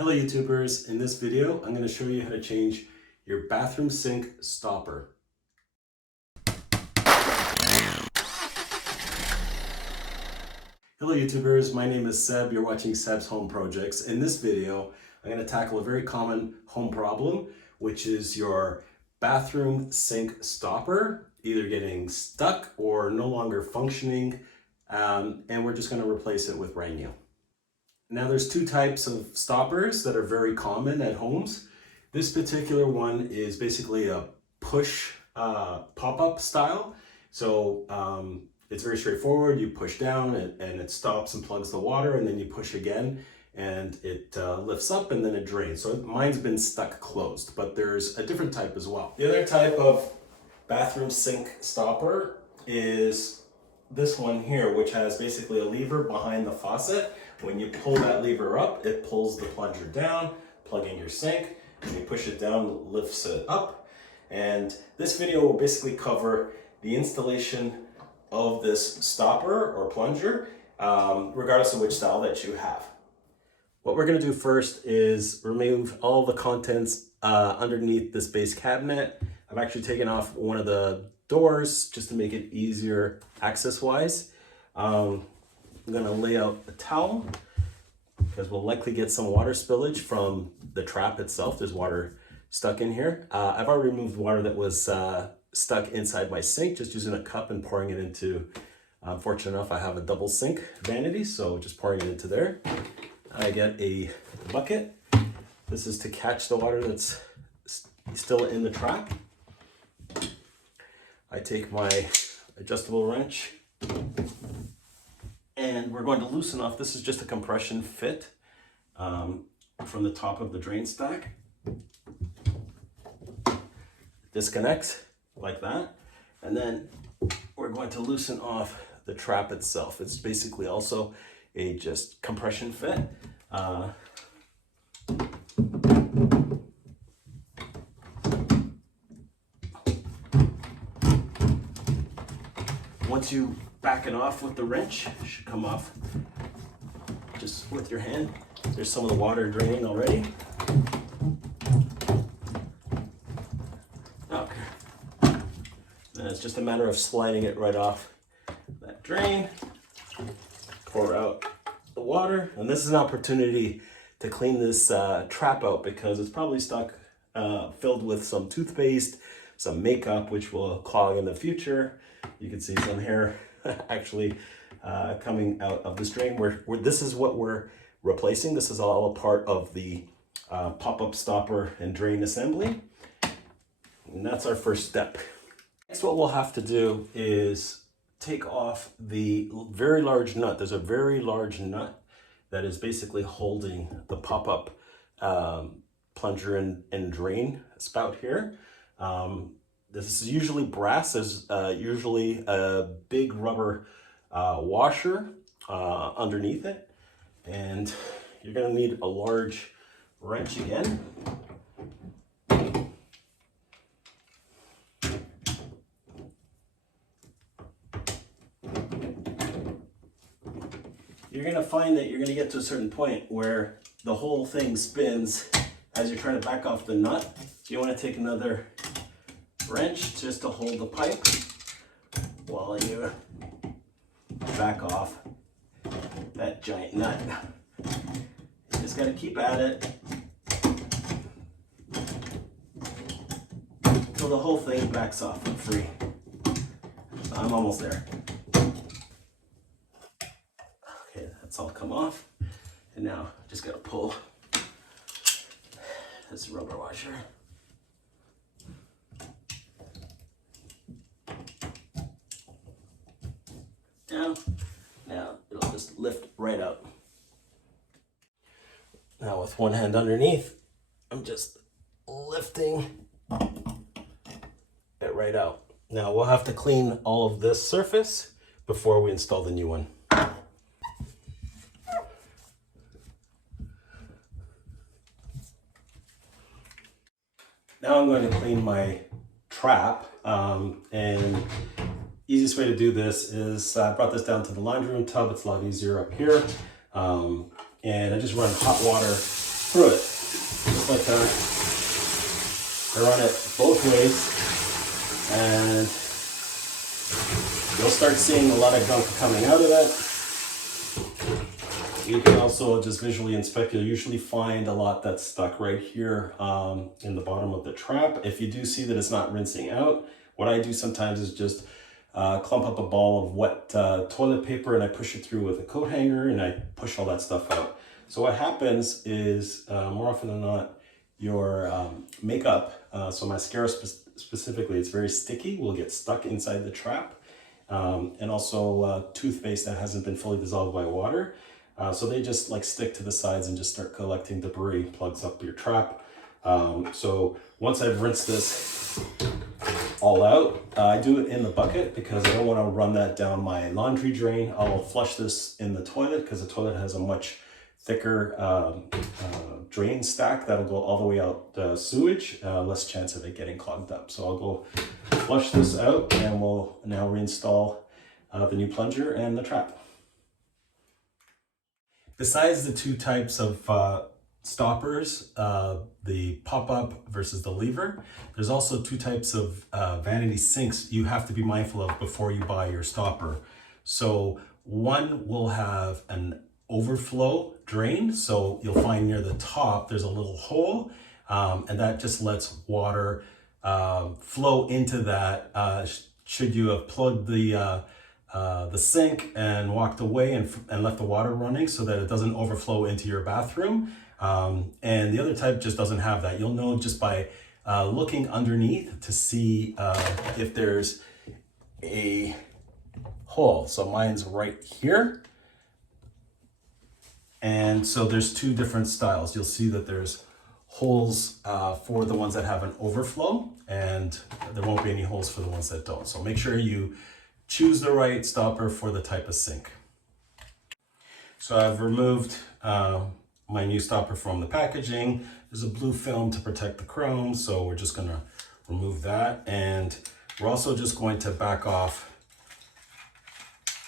Hello YouTubers, in this video I'm going to show you how to change your bathroom sink stopper. Hello YouTubers, my name is Seb, you're watching Seb's Home Projects. In this video I'm going to tackle a very common home problem, which is your bathroom sink stopper either getting stuck or no longer functioning, and we're just going to replace it with brand new. Now there's two types of stoppers that are very common at homes. This particular one is basically a push pop-up style. So it's very straightforward. You push down and it stops and plugs the water, and then you push again and it lifts up and then it drains. So mine's been stuck closed, but there's a different type as well. The other type of bathroom sink stopper is this one here, which has basically a lever behind the faucet. When you pull that lever up, it pulls the plunger down, plugging your sink. When you push it down, it lifts it up. And this video will basically cover the installation of this stopper or plunger, regardless of which style that you have. What we're gonna do first is remove all the contents underneath this base cabinet. I've actually taken off one of the doors just to make it easier access-wise. I'm gonna lay out a towel because we'll likely get some water spillage from the trap itself. There's water stuck in here. I've already removed water that was stuck inside my sink, just using a cup and pouring it into, fortunate enough, I have a double sink vanity, so just pouring it into there. I get a bucket. This is to catch the water that's still in the trap. I take my adjustable wrench and we're going to loosen off. This is just a compression fit from the top of the drain stack. Disconnects like that. And then we're going to loosen off the trap itself. It's basically also a just compression fit. Once you back it off with the wrench, it should come off just with your hand. There's some of the water draining already. Okay. Then it's just a matter of sliding it right off that drain. Pour out the water. And this is an opportunity to clean this trap out because it's probably stuck, filled with some toothpaste, some makeup, which will clog in the future. You can see some hair actually coming out of this drain. This is what we're replacing. This is all a part of the pop-up stopper and drain assembly. And that's our first step. Next, what we'll have to do is take off the very large nut. There's a very large nut that is basically holding the pop-up plunger and drain spout here. This is usually brass. There's usually a big rubber washer underneath it. And you're gonna need a large wrench again. You're gonna find that you're gonna get to a certain point where the whole thing spins as you're trying to back off the nut. You wanna take another wrench just to hold the pipe while you back off that giant nut. You just got to keep at it until the whole thing backs off and free. So I'm almost there. Okay, that's all come off. And now just got to pull this rubber washer. Now it'll just lift right up. Now with one hand underneath, I'm just lifting it right out. Now we'll have to clean all of this surface before we install the new one. Now I'm going to clean my trap, and easiest way to do this is I brought this down to the laundry room tub. It's a lot easier up here. And I just run hot water through it, just like that. I run it both ways, and you'll start seeing a lot of gunk coming out of it. You can also just visually inspect. You'll usually find a lot that's stuck right here in the bottom of the trap. If you do see that it's not rinsing out, what I do sometimes is just clump up a ball of wet toilet paper, and I push it through with a coat hanger, and I push all that stuff out. So what happens is, more often than not, your makeup, so mascara specifically, it's very sticky, will get stuck inside the trap. And also toothpaste that hasn't been fully dissolved by water. So they just like stick to the sides and just start collecting debris, plugs up your trap. So once I've rinsed this all out, I do it in the bucket because I don't want to run that down my laundry drain. I'll flush this in the toilet because the toilet has a much thicker drain stack that'll go all the way out sewage, less chance of it getting clogged up. So I'll go flush this out, and we'll now reinstall the new plunger and the trap. Besides the two types of stoppers, the pop-up versus the lever, there's also two types of vanity sinks you have to be mindful of before you buy your stopper. So one will have an overflow drain, so you'll find near the top there's a little hole, and that just lets water flow into that. Should you have plugged the sink and walked away and left the water running so that it doesn't overflow into your bathroom. And the other type just doesn't have that. You'll know just by looking underneath to see if there's a hole. So mine's right here. And so there's two different styles. You'll see that there's holes for the ones that have an overflow, and there won't be any holes for the ones that don't. So make sure you choose the right stopper for the type of sink. So I've removed my new stopper from the packaging. There's a blue film to protect the chrome, so we're just gonna remove that. And we're also just going to back off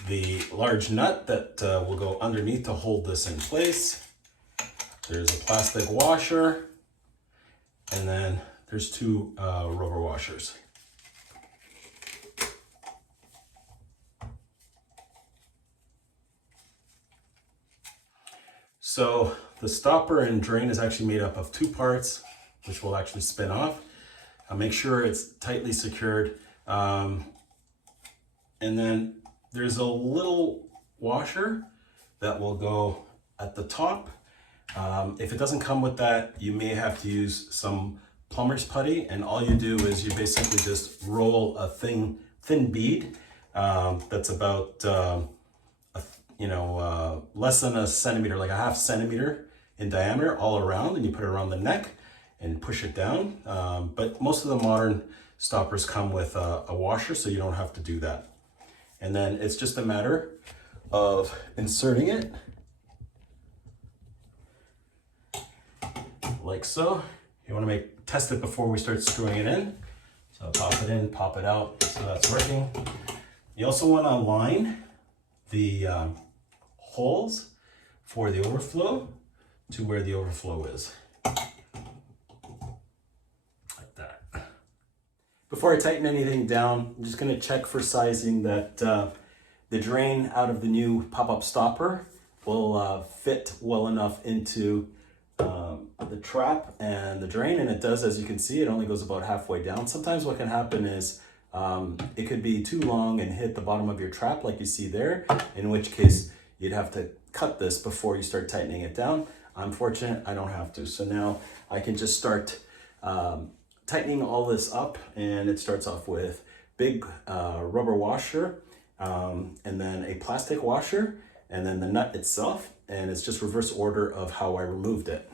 the large nut that will go underneath to hold this in place. There's a plastic washer, and then there's two rubber washers. So the stopper and drain is actually made up of two parts, which will actually spin off. Make sure it's tightly secured. And then there's a little washer that will go at the top. If it doesn't come with that, you may have to use some plumber's putty, and all you do is you basically just roll a thin bead that's about less than a centimeter, like a half centimeter in diameter all around, and you put it around the neck and push it down. But most of the modern stoppers come with a washer, so you don't have to do that. And then it's just a matter of inserting it like so. You want to test it before we start screwing it in. So pop it in, pop it out, so that's working. You also want to line the holes for the overflow to where the overflow is. Like that. Before I tighten anything down, I'm just going to check for sizing that the drain out of the new pop-up stopper will fit well enough into the trap and the drain, and it does. As you can see, it only goes about halfway down. Sometimes what can happen is it could be too long and hit the bottom of your trap like you see there, in which case you'd have to cut this before you start tightening it down. I'm fortunate I don't have to. So now I can just start tightening all this up, and it starts off with big rubber washer, and then a plastic washer, and then the nut itself, and it's just reverse order of how I removed it.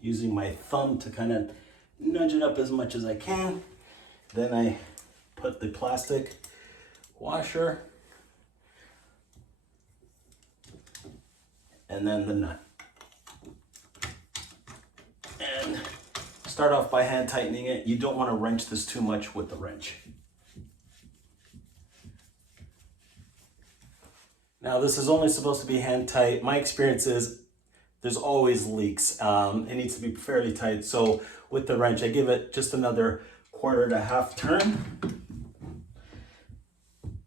Using my thumb to kind of nudge it up as much as I can. Then I put the plastic washer and then the nut. And start off by hand tightening it. You don't want to wrench this too much with the wrench. Now this is only supposed to be hand tight. My experience is there's always leaks. It needs to be fairly tight. So with the wrench, I give it just another quarter to half turn.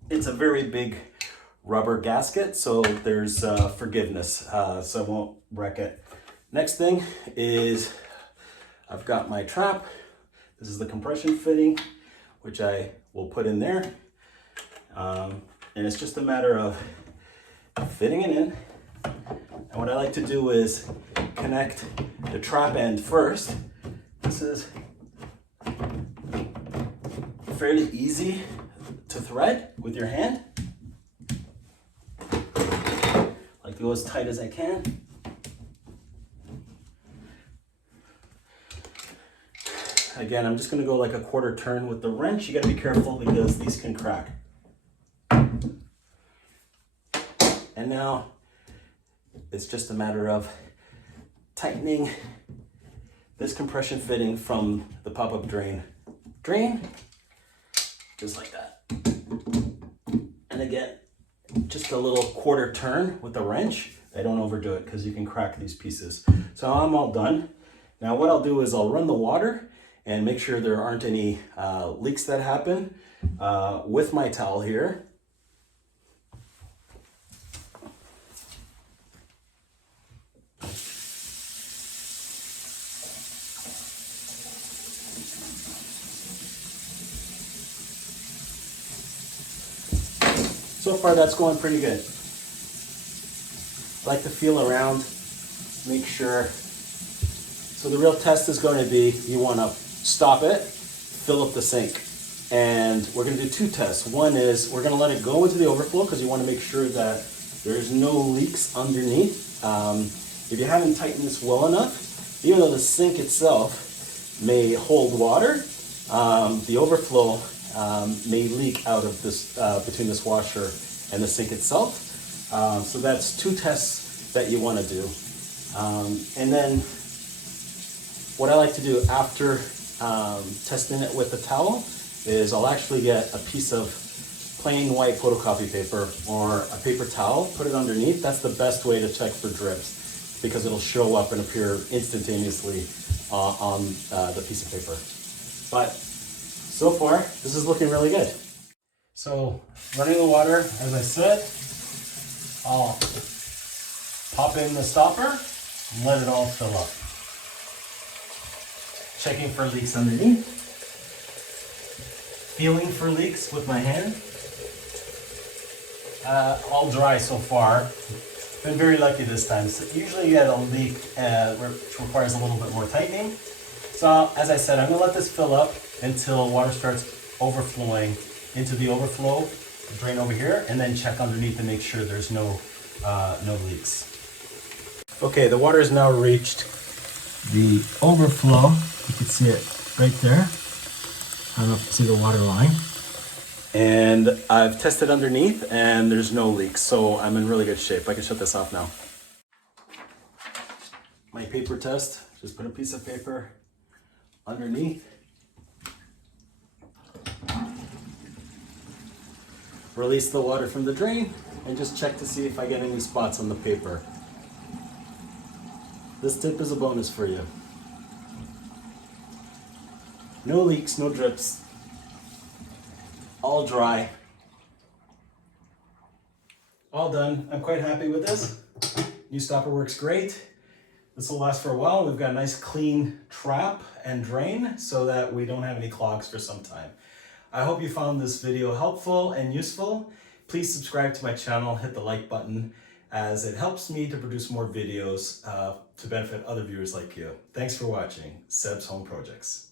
It's a very big rubber gasket, so there's forgiveness, so I won't wreck it. Next thing is I've got my trap. This is the compression fitting, which I will put in there. And it's just a matter of fitting it in. And what I like to do is connect the trap end first. This is fairly easy to thread with your hand. Like to go as tight as I can. Again, I'm just going to go like a quarter turn with the wrench. You got to be careful because these can crack. And now it's just a matter of tightening this compression fitting from the pop-up drain. Just like that. And again, just a little quarter turn with the wrench. I don't overdo it because you can crack these pieces. So I'm all done. Now what I'll do is I'll run the water and make sure there aren't any leaks that happen with my towel here. So far that's going pretty good. I like to feel around, make sure. So the real test is going to be, you want to stop it, fill up the sink. And we're going to do two tests. One is we're going to let it go into the overflow because you want to make sure that there's no leaks underneath. If you haven't tightened this well enough, even though the sink itself may hold water, the overflow may leak out of this between this washer and the sink itself. So that's two tests that you want to do. And then what I like to do after testing it with the towel is I'll actually get a piece of plain white photocopy paper or a paper towel, put it underneath. That's the best way to check for drips because it'll show up and appear instantaneously on the piece of paper. But so far, this is looking really good. So running the water, as I said, I'll pop in the stopper and let it all fill up. Checking for leaks underneath. Feeling for leaks with my hand. All dry so far. Been very lucky this time. So usually you get a leak which requires a little bit more tightening. So as I said, I'm gonna let this fill up until water starts overflowing into the overflow drain over here, and then check underneath to make sure there's no leaks. Okay, the water has now reached the overflow. You can see it right there. I don't know if you see the water line. And I've tested underneath and there's no leaks, so I'm in really good shape. I can shut this off now. My paper test, just put a piece of paper underneath. Release the water from the drain and just check to see if I get any spots on the paper. This tip is a bonus for you. No leaks, no drips. All dry. All done. I'm quite happy with this. New stopper works great. This will last for a while. We've got a nice clean trap and drain so that we don't have any clogs for some time. I hope you found this video helpful and useful. Please subscribe to my channel, hit the like button, as it helps me to produce more videos to benefit other viewers like you. Thanks for watching Seb's Home Projects.